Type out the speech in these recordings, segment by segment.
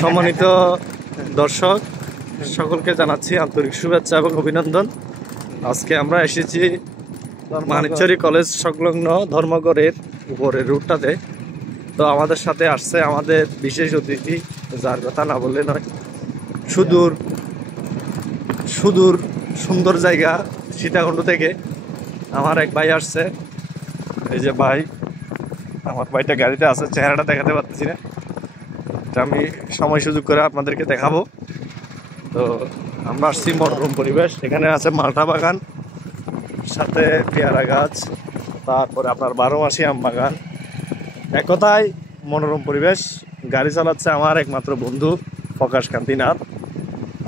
সম্মানিত দর্শক সকলকে জানাচ্ছি আন্তরিক শুভেচ্ছা এবং অভিনন্দন। আজকে আমরা এসেছি মানিকচুরি কলেজ সংলগ্ন ধর্মগড়ের উপরের রুটটাতে। তো আমাদের সাথে আসছে আমাদের বিশেষ অতিথি, যার কথা না বললে নয়। সুদূর সুদূর সুন্দর জায়গা সীতাকুণ্ড থেকে আমার এক ভাই আসছে। এই যে ভাই, আমার ভাইটা গাড়িতে আছে, চেহারাটা দেখাতে পারতেছি না, আমি সময় সুযোগ করে আপনাদেরকে দেখাবো। তো আমরা আসছি মনোরম পরিবেশ, এখানে আছে মালটা বাগান, সাথে পেয়ারা গাছ, তারপরে আপনার 12 মাসি আম বাগান। এক কথায় মনোরম পরিবেশ। গাড়ি চালাচ্ছে আমার একমাত্র বন্ধু প্রকাশ কান্তি নাথ।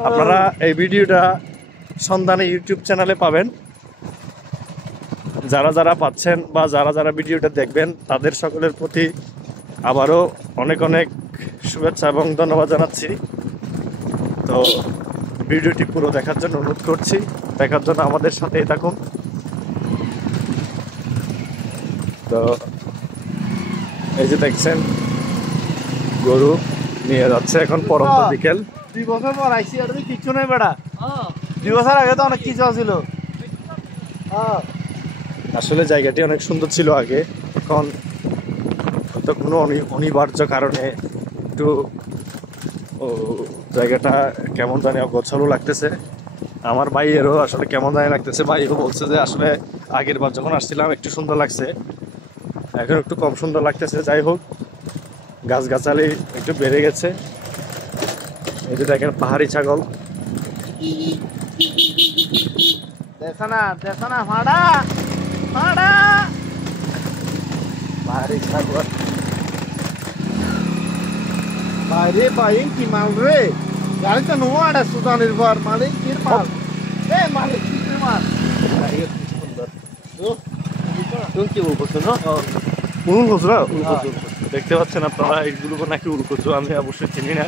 আপনারা এই ভিডিওটা সন্ধানে ইউটিউব চ্যানেলে পাবেন। যারা যারা পাচ্ছেন বা যারা যারা ভিডিওটা দেখবেন তাদের সকলের প্রতি আবারও অনেক অনেক শুভেচ্ছা এবং ধন্যবাদ জানাচ্ছি। তো ভিডিওটি পুরো দেখার জন্য অনুরোধ করছি, দেখার জন্য আমাদের সাথেই থাকুন। তো এই যে দেখছেন গরু নিয়ে যাচ্ছে এখন পরন্ত বিকেল। 2 বছর পর আইসি, আর কিছু নেই বেড়া। 2 বছর আগে তো অনেক কিছু ছিল। আসলে জায়গাটি অনেক সুন্দর ছিল আগে, এখন তো কোনো অনিবার্য কারণে একটু জায়গাটা কেমন জানি অগোছালো লাগতেছে। আমার ভাইয়েরও আসলে কেমন জানি লাগতেছে। ভাইও বলছে যে আসলে আগের বার যখন আসছিলাম একটু সুন্দর লাগছে, এখন একটু কম সুন্দর লাগতেছে। যাই হোক, গাছগাছালি একটু বেড়ে গেছে। এই যে দেখেন পাহাড়ি ছাগল, দেখা না ভাড়া ভাড়া পাহাড়ি ছাগল। বাইরে বাইং কি মাল রে, গাড়িতে নোয়া আড়া সুদানের পর মালিক কির মাল, এ মালিক কির মাল। সুন্দর তুমি কি বলছো না? উলকচু না, উলকচু দেখতে পাচ্ছেন আপনারা। এইগুলো নাকি উলকচু, আমি অবশ্যই চিনি না।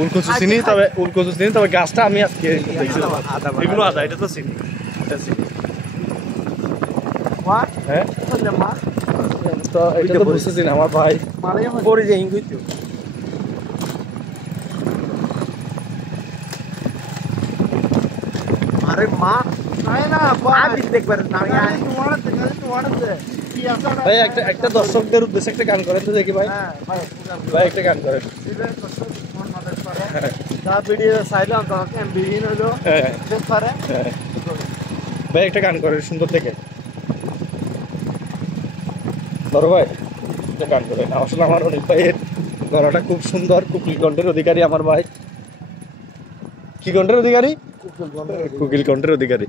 উলকচু চিনি, তবে গাছটা আমি আজকে দেখছি। এগুলো আদা, এটা তো চিনি, এটা চিনি। হ্যাঁ, তো এটা তো বুঝতেছি না আমার ভাই পরে যাই কইতো। আরে মা নাই না আদি দেখবার না, আমি তোমারতে কি আছে ভাই। একটা দর্শকদের উদ্দেশ্যে একটা গান করেন তো দেখি ভাই। হ্যাঁ ভাই একটা গান করেন। যা ভিডিও চাইলাম তখন এমবিহীন হলো দেখ পারে। ভাই একটা গান করেন সুন্দর থেকে, বড় ভাই একটা গান করেন। আসলে আমার অনেক ভাইয়ের গলাটা খুব সুন্দর, কুকিল কণ্ঠের অধিকারী আমার ভাই। কি কণ্ঠের অধিকারী? কুকিল কণ্ঠের অধিকারী।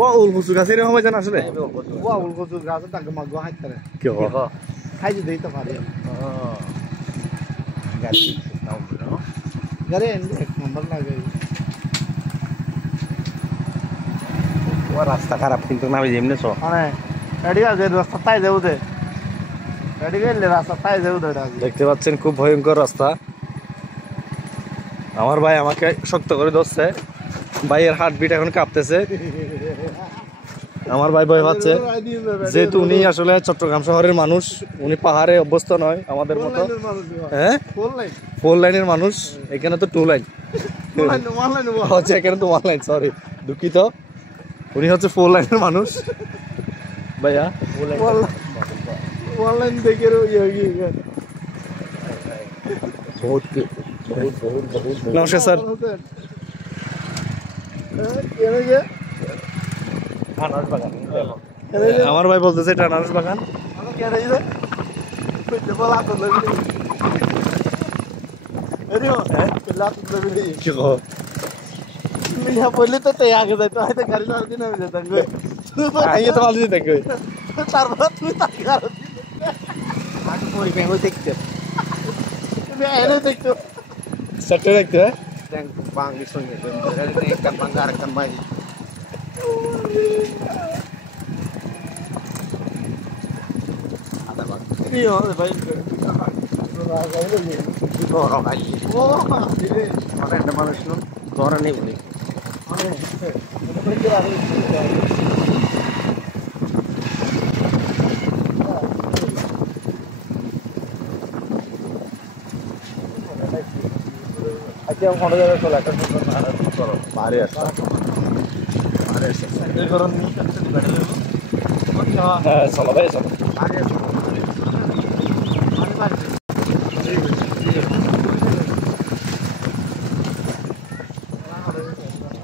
ও উলকচু গাছ এরকম হয় জান আসলে। ও উলকচু গাছ তাকে মাগো হাইতে রে কি হবে খাই দিতে দিতে পারে। গাড়ি নাও না, গাড়ি এক নম্বর লাগে। ও রাস্তা খারাপ কিন্তু না, আমি যেমনে সো মানে গাড়ি আছে রাস্তা তাই যাও দে, গাড়ি গেলে রাস্তা তাই যাও দে। দেখতে পাচ্ছেন খুব ভয়ঙ্কর রাস্তা। আমার ভাই আমাকে শক্ত করে ধরছে, ভাইয়ের হার্টবিট এখন কাঁপতেছে। আমার ভাই ভয় পাচ্ছে, যেহেতু উনি আসলে চট্টগ্রাম শহরের মানুষ, উনি পাহাড়ে অভ্যস্ত নয় আমাদের মতো। হ্যাঁ, 4 লাইনের মানুষ, এখানে তো 2 লাইন হচ্ছে, এখানে তো 1 লাইন। সরি, দুঃখিত। উনি হচ্ছে 4 লাইনের মানুষ ভাইয়া। অনলাইন দেখে নমস্কার স্যার। আমার ভাই বলতেছে এটা আনারস বাগান। পড়লে তো তাই আগে যাইতো, হয়তো গাড়ি চালাতে নামে যেতাম আগে তো ভালো দেখবে। তারপর তুমি তাকে আরো দেখতে তুমি এনে দেখতো চারটে দেখতে হয়। বাংলির সঙ্গে একটা বাংলা আর একটা মাই কি হবে ভাই? একটা মানুষ ঘরে নেই বলি এতিয়া ফটো যাবে চলে একটা সুন্দর নাড়া করো বাইরে আসা বাইরে আসা এই করন নি একটা বাইরে যাবো হ্যাঁ চলো ভাই চলো বাইরে আসা বাইরে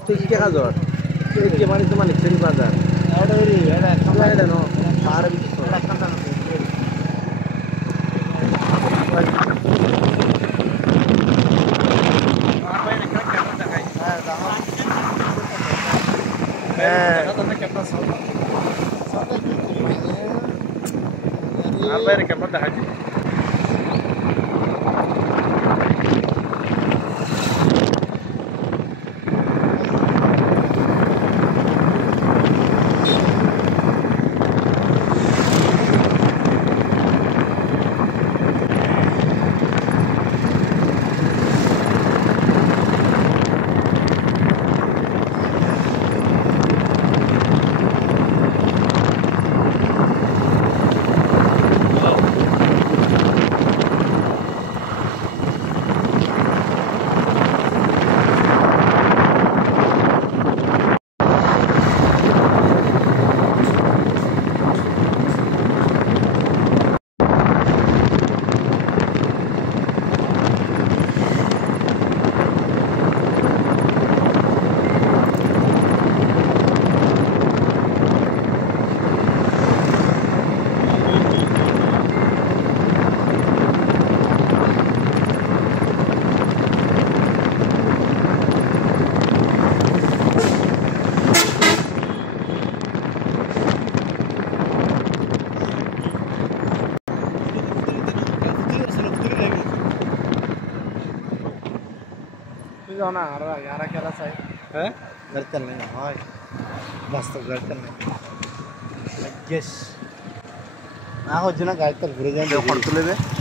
ঠিক কি কাজর এই কি মানে তোমার সেল বাজার এটা নো পার বিচ বাইরে কেমন দেখা যায় जाओ ना यार खेला सही है घर चलने ना भाई बस तो घर चलने गेस ना हो जना गाड़ी तक घुरे जाए फोटो ले